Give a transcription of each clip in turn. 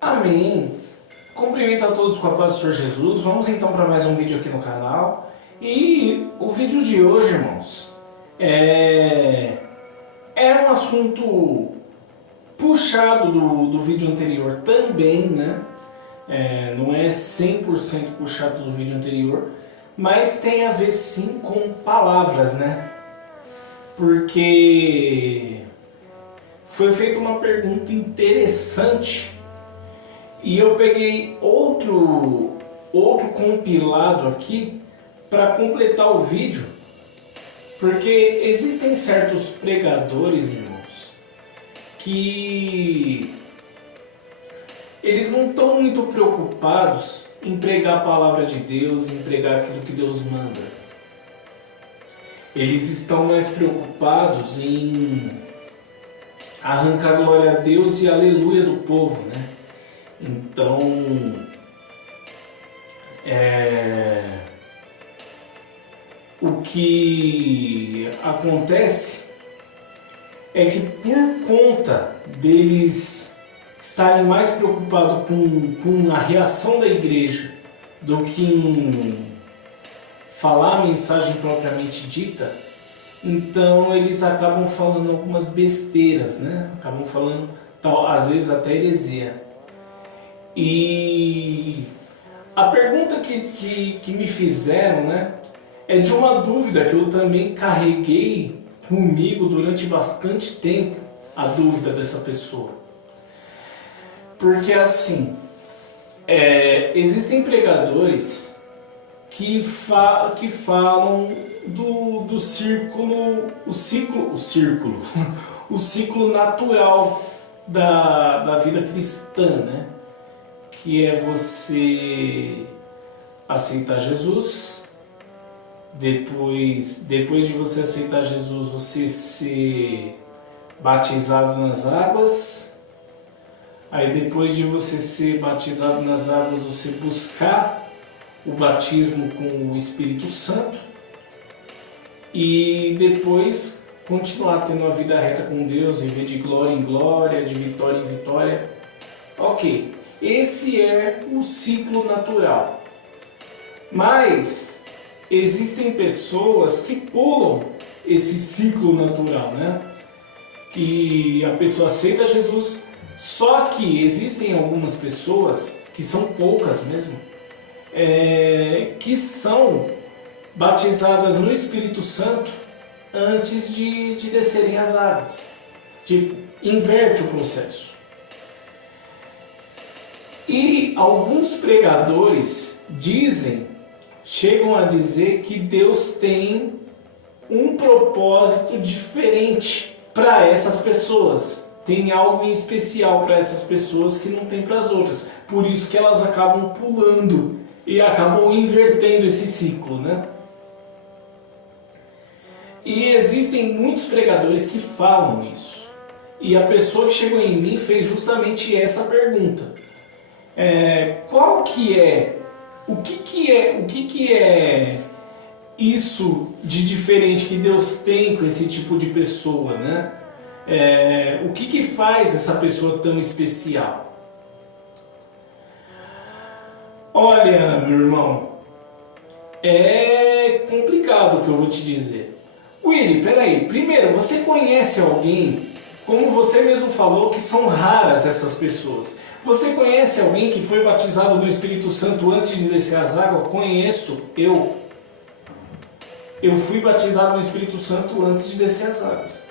Amém. Cumprimento a todos com a paz do Senhor Jesus. Vamos então para mais um vídeo aqui no canal. E o vídeo de hoje, irmãos, é um assunto puxado do vídeo anterior também, né? Não é 100% puxado do vídeo anterior, mas tem a ver sim com palavras, né? Porque foi feita uma pergunta interessante e eu peguei outro compilado aqui para completar o vídeo, porque existem certos pregadores, irmãos, que eles não estão muito preocupados em pregar a palavra de Deus, em pregar aquilo que Deus manda. Eles estão mais preocupados em arrancar glória a Deus e aleluia do povo, né? Então, o que acontece é que por conta deles estarem mais preocupados com a reação da igreja do que em falar a mensagem propriamente dita, então eles acabam falando algumas besteiras, né? Acabam falando, às vezes até heresia. E a pergunta que me fizeram, né, é de uma dúvida que eu também carreguei comigo durante bastante tempo, a dúvida dessa pessoa. Porque assim, existem pregadores que falam do círculo, o ciclo natural da vida cristã, né? Que é você aceitar Jesus, depois de você aceitar Jesus, você ser batizado nas águas, aí depois de você ser batizado nas águas, você buscar o batismo com o Espírito Santo e depois continuar tendo uma vida reta com Deus, viver de glória em glória, de vitória em vitória. Ok. Esse é o ciclo natural. Mas existem pessoas que pulam esse ciclo natural, né? Que a pessoa aceita Jesus, só que existem algumas pessoas, que são poucas mesmo, que são batizadas no Espírito Santo antes de descerem as águas. Tipo, inverte o processo. E alguns pregadores chegam a dizer que Deus tem um propósito diferente para essas pessoas. Tem algo em especial para essas pessoas que não tem para as outras. Por isso que elas acabam pulando e acabam invertendo esse ciclo, né? E existem muitos pregadores que falam isso. E a pessoa que chegou em mim fez justamente essa pergunta. Qual que é, o que é isso de diferente que Deus tem com esse tipo de pessoa, né? O que faz essa pessoa tão especial? Olha, meu irmão, é complicado o que eu vou te dizer. Willy, peraí, primeiro, você conhece alguém, como você mesmo falou, que são raras essas pessoas. Você conhece alguém que foi batizado no Espírito Santo antes de descer as águas? Conheço, eu fui batizado no Espírito Santo antes de descer as águas.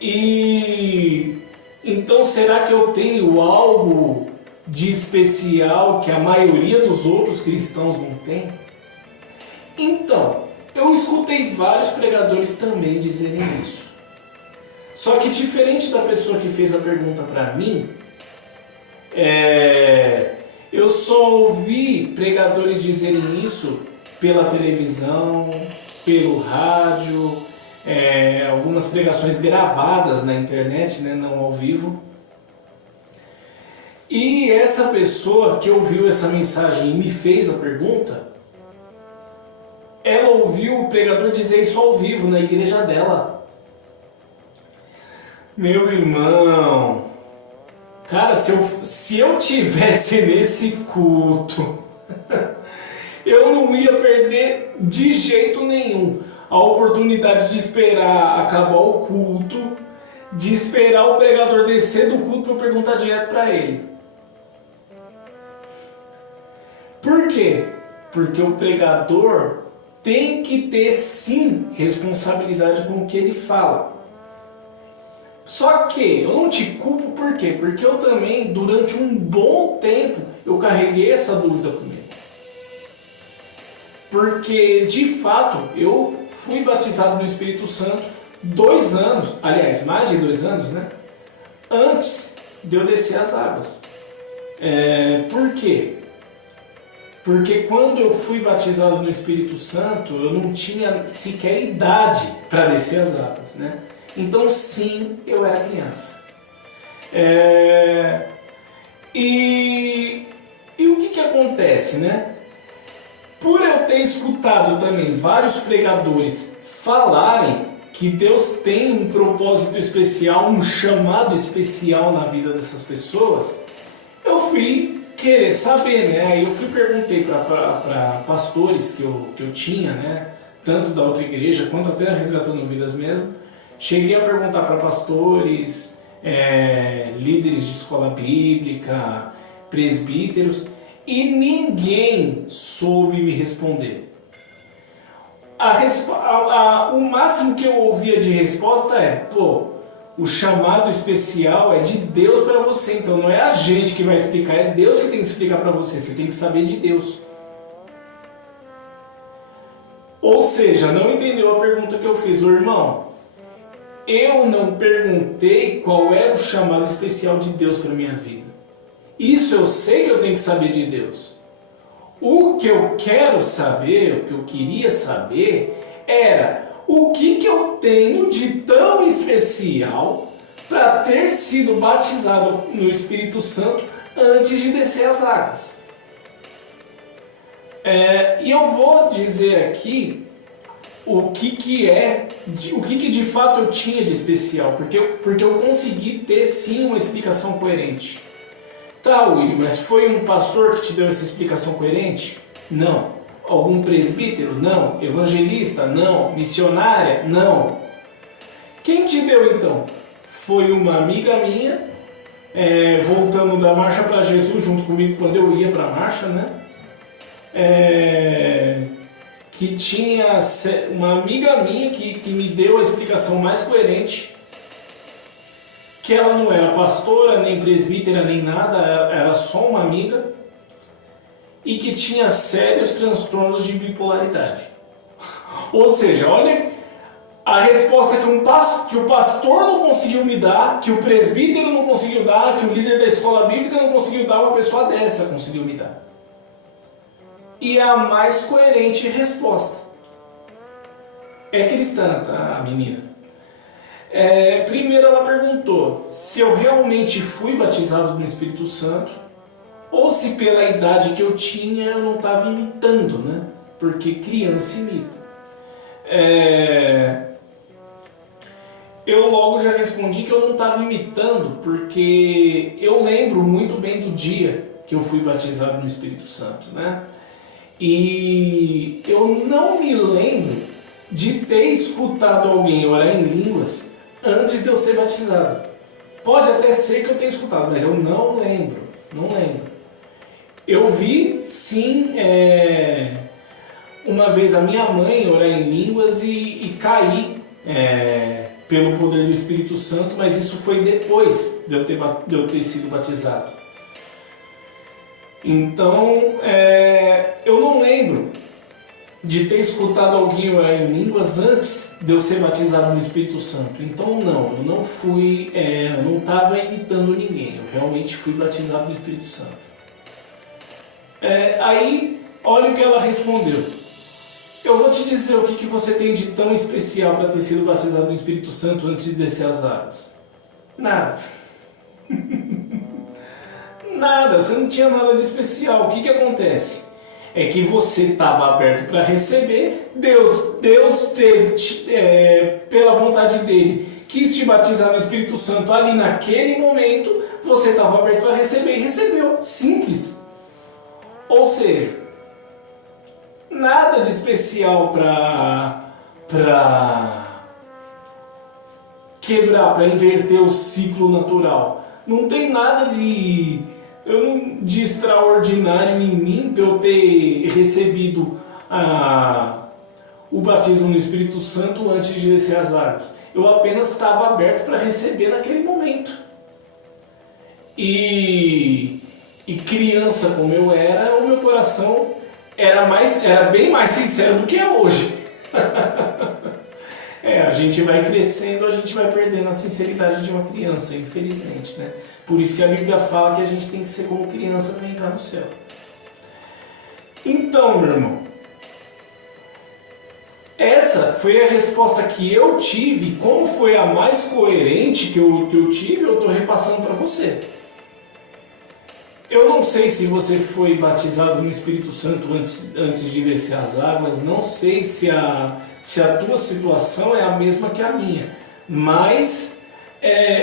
E então será que eu tenho algo de especial que a maioria dos outros cristãos não tem? Então, eu escutei vários pregadores também dizerem isso. Só que diferente da pessoa que fez a pergunta para mim, eu só ouvi pregadores dizerem isso pela televisão, pelo rádio, algumas pregações gravadas na internet, né, não ao vivo. E essa pessoa que ouviu essa mensagem e me fez a pergunta, ela ouviu o pregador dizer isso ao vivo na igreja dela. Meu irmão, cara, se eu tivesse nesse culto, eu não ia perder de jeito nenhum a oportunidade de esperar acabar o culto, de esperar o pregador descer do culto para eu perguntar direto para ele. Por quê? Porque o pregador tem que ter sim responsabilidade com o que ele fala. Só que eu não te culpo por quê? Porque eu também, durante um bom tempo, eu carreguei essa dúvida comigo. Porque, de fato, eu fui batizado no Espírito Santo 2 anos, aliás, mais de 2 anos, né? Antes de eu descer as águas. Por quê? Porque quando eu fui batizado no Espírito Santo, eu não tinha sequer idade para descer as águas, né? Então, sim, eu era criança. E o que acontece, né? Por eu ter escutado também vários pregadores falarem que Deus tem um propósito especial, um chamado especial na vida dessas pessoas, eu fui querer saber, né? Aí eu perguntei para pastores que eu tinha, né? Tanto da outra igreja quanto até na Resgatando Vidas mesmo. Cheguei a perguntar para pastores, líderes de escola bíblica, presbíteros, e ninguém soube me responder. O máximo que eu ouvia de resposta é: o chamado especial é de Deus para você, então não é a gente que vai explicar, é Deus que tem que explicar para você, você tem que saber de Deus. Ou seja, não entendeu a pergunta que eu fiz, irmão. Eu não perguntei qual era o chamado especial de Deus para minha vida. Isso eu sei que eu tenho que saber de Deus. O que eu quero saber, o que eu queria saber, era o que eu tenho de tão especial para ter sido batizado no Espírito Santo antes de descer as águas. E eu vou dizer aqui o que de fato eu tinha de especial, porque eu consegui ter sim uma explicação coerente. Tá, William, mas foi um pastor que te deu essa explicação coerente? Não. Algum presbítero? Não. Evangelista? Não. Missionária? Não. Quem te deu então? Foi uma amiga minha, voltando da Marcha para Jesus junto comigo quando eu ia para a marcha, né? Que tinha uma amiga minha que me deu a explicação mais coerente, que ela não era pastora, nem presbítera, nem nada, era só uma amiga, e que tinha sérios transtornos de bipolaridade. Ou seja, olha a resposta que o pastor não conseguiu me dar, que o presbítero não conseguiu dar, que o líder da escola bíblica não conseguiu dar, uma pessoa dessa conseguiu me dar. E a mais coerente resposta. É cristã, tá, menina? Primeiro ela perguntou se eu realmente fui batizado no Espírito Santo ou se pela idade que eu tinha eu não estava imitando, né? Porque criança imita. Eu logo já respondi que eu não estava imitando, porque eu lembro muito bem do dia que eu fui batizado no Espírito Santo, né? E eu não me lembro de ter escutado alguém orar em línguas antes de eu ser batizado. Pode até ser que eu tenha escutado, mas eu não lembro. Eu vi, sim, uma vez a minha mãe orar em línguas e caí pelo poder do Espírito Santo, mas isso foi depois de eu ter sido batizado. Então, eu não lembro de ter escutado alguém orar em línguas antes de eu ser batizado no Espírito Santo. Então eu não fui, eu não estava imitando ninguém, eu realmente fui batizado no Espírito Santo. Aí, olha o que ela respondeu. Eu vou te dizer o que você tem de tão especial para ter sido batizado no Espírito Santo antes de descer as águas. Nada. Nada, você não tinha nada de especial. O que acontece? É que você estava aberto para receber, Deus teve, pela vontade dele, quis te batizar no Espírito Santo ali naquele momento, você estava aberto para receber e recebeu. Simples. Ou seja, nada de especial para quebrar, para inverter o ciclo natural. Não tem nada de extraordinário em mim para eu ter recebido o batismo no Espírito Santo antes de descer as águas. Eu apenas estava aberto para receber naquele momento. E criança como eu era, o meu coração era bem mais sincero do que é hoje. A gente vai crescendo, a gente vai perdendo a sinceridade de uma criança, infelizmente, né? Por isso que a Bíblia fala que a gente tem que ser como criança para entrar no céu. Então, meu irmão, essa foi a resposta que eu tive. Como foi a mais coerente que eu tive, eu estou repassando para você. Eu não sei se você foi batizado no Espírito Santo antes de descer as águas, não sei se a tua situação é a mesma que a minha, mas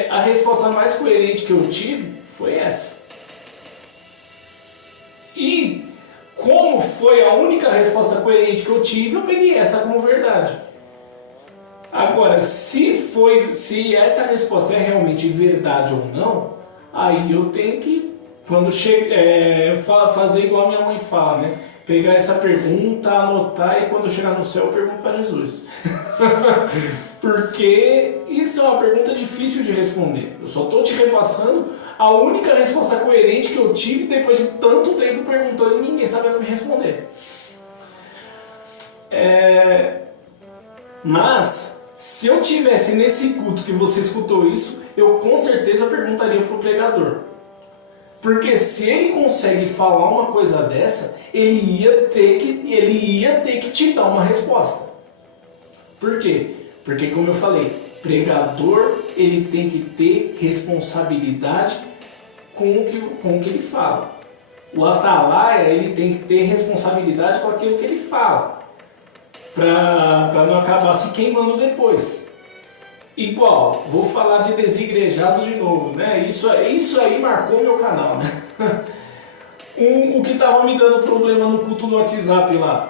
a resposta mais coerente que eu tive foi essa. E como foi a única resposta coerente que eu tive, eu peguei essa como verdade. Agora, se essa resposta é realmente verdade ou não, aí eu tenho que fazer igual a minha mãe fala, né? Pegar essa pergunta, anotar e quando chegar no céu eu pergunto para Jesus. Porque isso é uma pergunta difícil de responder. Eu só estou te repassando a única resposta coerente que eu tive depois de tanto tempo perguntando e ninguém sabendo me responder. Mas, se eu tivesse nesse culto que você escutou isso, eu com certeza perguntaria para o pregador. Porque se ele consegue falar uma coisa dessa, ele ia ter que te dar uma resposta. Por quê? Porque, como eu falei, pregador ele tem que ter responsabilidade com o que ele fala. O atalaia ele tem que ter responsabilidade com aquilo que ele fala, para não acabar se queimando depois. Igual, vou falar de desigrejado de novo, né? Isso aí marcou meu canal, né? O que estava me dando problema no culto do WhatsApp lá.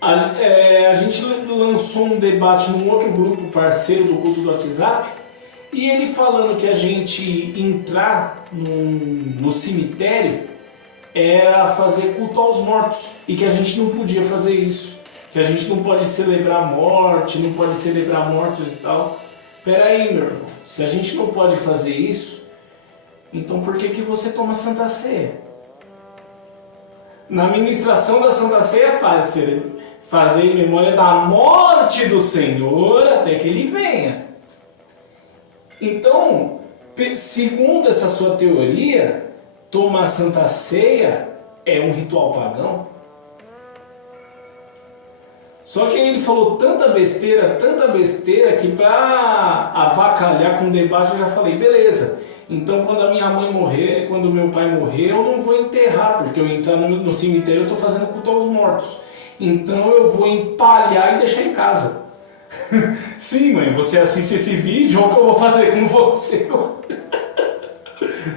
A gente lançou um debate num outro grupo parceiro do culto do WhatsApp e ele falando que a gente entrar no cemitério era fazer culto aos mortos e que a gente não podia fazer isso. Que a gente não pode celebrar a morte, não pode celebrar mortos e tal. Peraí, meu irmão, se a gente não pode fazer isso, então por que você toma Santa Ceia? Na ministração da Santa Ceia é fácil fazer em memória da morte do Senhor até que Ele venha. Então, segundo essa sua teoria, tomar Santa Ceia é um ritual pagão? Só que ele falou tanta besteira, que para avacalhar com o debate eu já falei, beleza, então quando a minha mãe morrer, quando o meu pai morrer, eu não vou enterrar, porque eu entrar no cemitério eu estou fazendo culto aos mortos. Então eu vou empalhar e deixar em casa. Sim, mãe, você assiste esse vídeo, olha o que eu vou fazer com você.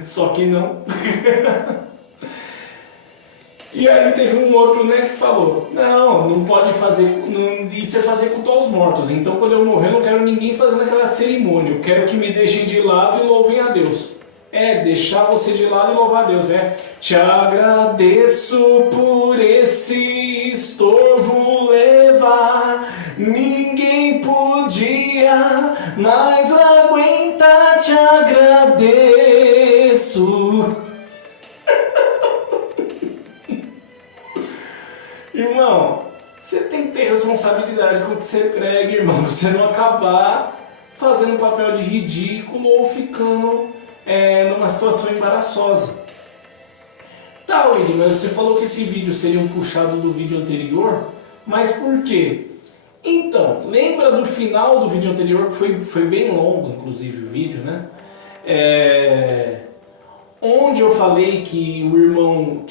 Só que não. E aí teve um outro, né, que falou, não pode fazer, isso é fazer culto aos mortos, então quando eu morrer eu não quero ninguém fazendo aquela cerimônia, eu quero que me deixem de lado e louvem a Deus. Deixar você de lado e louvar a Deus, te agradeço por esse estorvo levar, ninguém podia mais aguentar, te agradeço. Irmão, você tem que ter responsabilidade com o que você prega, irmão, pra você não acabar fazendo papel de ridículo ou ficando numa situação embaraçosa. Tá, William, mas você falou que esse vídeo seria um puxado do vídeo anterior, mas por quê? Então, lembra do final do vídeo anterior, que foi bem longo, inclusive, o vídeo, né? Onde eu falei que o irmão,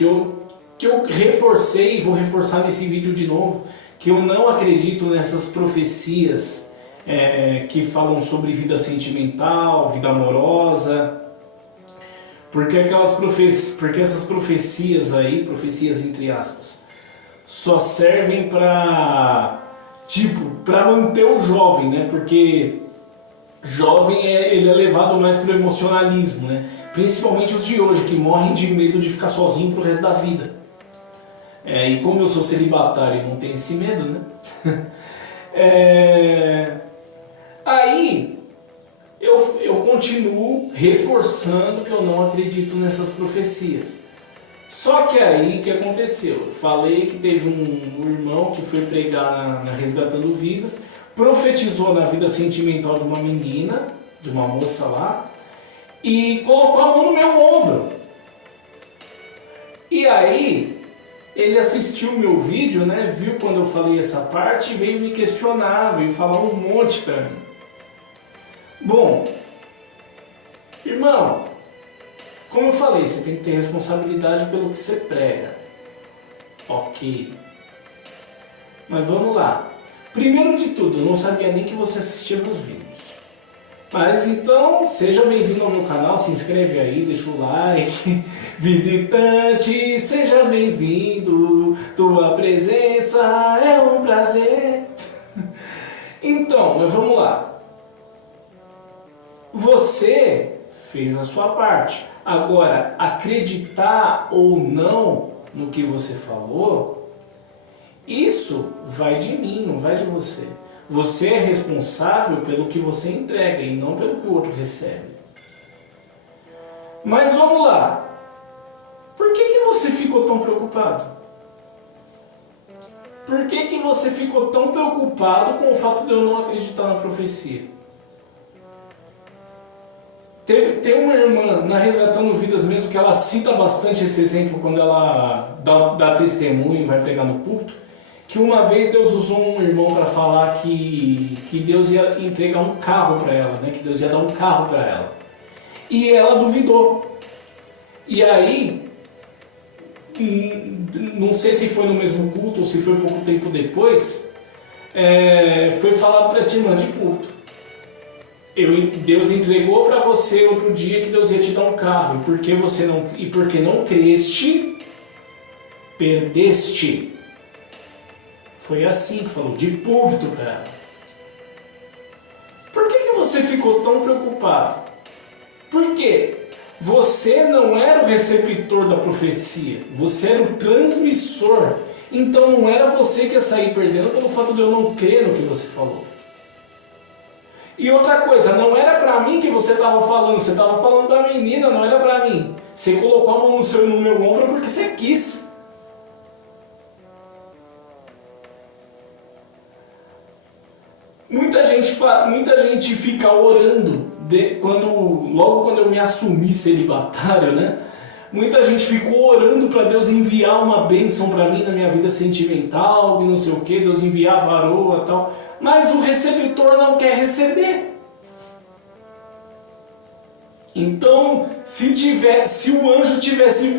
que que eu reforcei e vou reforçar nesse vídeo de novo, que eu não acredito nessas profecias que falam sobre vida sentimental, vida amorosa, porque essas profecias aí, profecias entre aspas, só servem para manter o jovem, né? Porque jovem ele é levado mais pro emocionalismo, né? Principalmente os de hoje, que morrem de medo de ficar sozinho pro resto da vida. E como eu sou celibatário e não tenho esse medo, né? Aí eu continuo reforçando que eu não acredito nessas profecias. Só que aí o que aconteceu? Eu falei que teve um irmão que foi pregar na Resgatando Vidas, profetizou na vida sentimental de uma menina, de uma moça lá, e colocou a mão no meu ombro. E aí ele assistiu o meu vídeo, né, viu quando eu falei essa parte e veio me questionar, veio falar um monte pra mim. Bom, irmão, como eu falei, você tem que ter responsabilidade pelo que você prega. Ok. Mas vamos lá. Primeiro de tudo, eu não sabia nem que você assistia meus vídeos. Mas então, seja bem-vindo ao meu canal, se inscreve aí, deixa o like. Visitante, seja bem-vindo, tua presença é um prazer. Então, mas vamos lá. Você fez a sua parte. Agora, acreditar ou não no que você falou, isso vai de mim, não vai de você. Você é responsável pelo que você entrega e não pelo que o outro recebe. Mas vamos lá. Por que você ficou tão preocupado? Por que você ficou tão preocupado com o fato de eu não acreditar na profecia? Tem uma irmã na Resgatando Vidas mesmo que ela cita bastante esse exemplo quando ela dá testemunho e vai pregar no púlpito, que uma vez Deus usou um irmão para falar que Deus ia entregar um carro para ela, né? Que Deus ia dar um carro para ela. E ela duvidou. E aí, não sei se foi no mesmo culto ou se foi pouco tempo depois, foi falado para essa irmã de púlpito. Deus entregou para você outro dia que Deus ia te dar um carro, e porque não creste, perdeste. Foi assim que falou, de púlpito para ela. Por que você ficou tão preocupado? Porque você não era o receptor da profecia, você era o transmissor. Então não era você que ia sair perdendo pelo fato de eu não crer no que você falou. E outra coisa, não era pra mim que você estava falando, você estava falando pra menina, não era pra mim. Você colocou a mão no meu ombro porque você quis. Muita gente fica orando, logo quando eu me assumi celibatário, né? Muita gente ficou orando para Deus enviar uma bênção para mim na minha vida sentimental, que não sei o que, Deus enviar a varoa e tal. Mas o receptor não quer receber. Então, se o anjo tivesse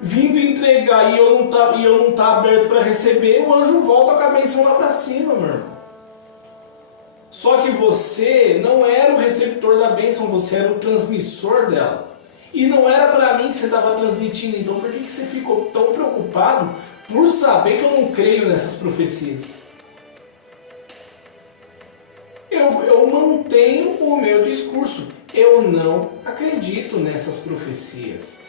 vindo entregar e eu não tá aberto para receber, o anjo volta com a bênção lá para cima, meu irmão. Só que você não era o receptor da bênção, você era o transmissor dela. E não era para mim que você estava transmitindo. Então por que você ficou tão preocupado por saber que eu não creio nessas profecias? Eu mantenho o meu discurso. Eu não acredito nessas profecias.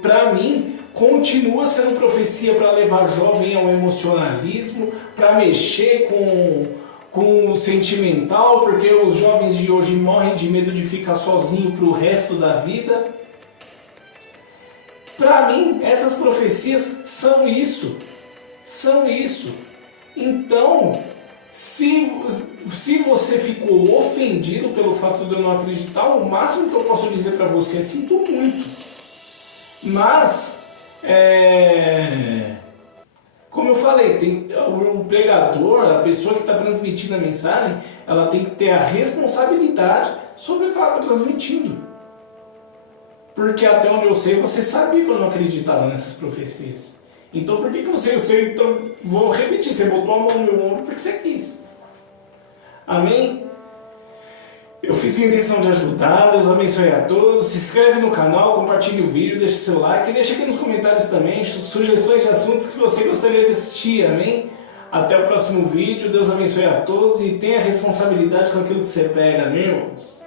Para mim, continua sendo profecia para levar jovem ao emocionalismo, para mexer com o sentimental, porque os jovens de hoje morrem de medo de ficar sozinho para o resto da vida. Para mim, essas profecias são isso. São isso. Então, se você ficou ofendido pelo fato de eu não acreditar, o máximo que eu posso dizer para você é sinto muito. Mas, como eu falei, o pregador, a pessoa que está transmitindo a mensagem, ela tem que ter a responsabilidade sobre o que ela está transmitindo. Porque até onde eu sei, você sabia que eu não acreditava nessas profecias. Então por que você então, vou repetir, você botou a mão no meu ombro porque você quis. Amém? Eu fiz com a intenção de ajudar, Deus abençoe a todos. Se inscreve no canal, compartilhe o vídeo, deixa o seu like e deixa aqui nos comentários também sugestões de assuntos que você gostaria de assistir, amém? Até o próximo vídeo, Deus abençoe a todos e tenha responsabilidade com aquilo que você pega, amém, irmãos?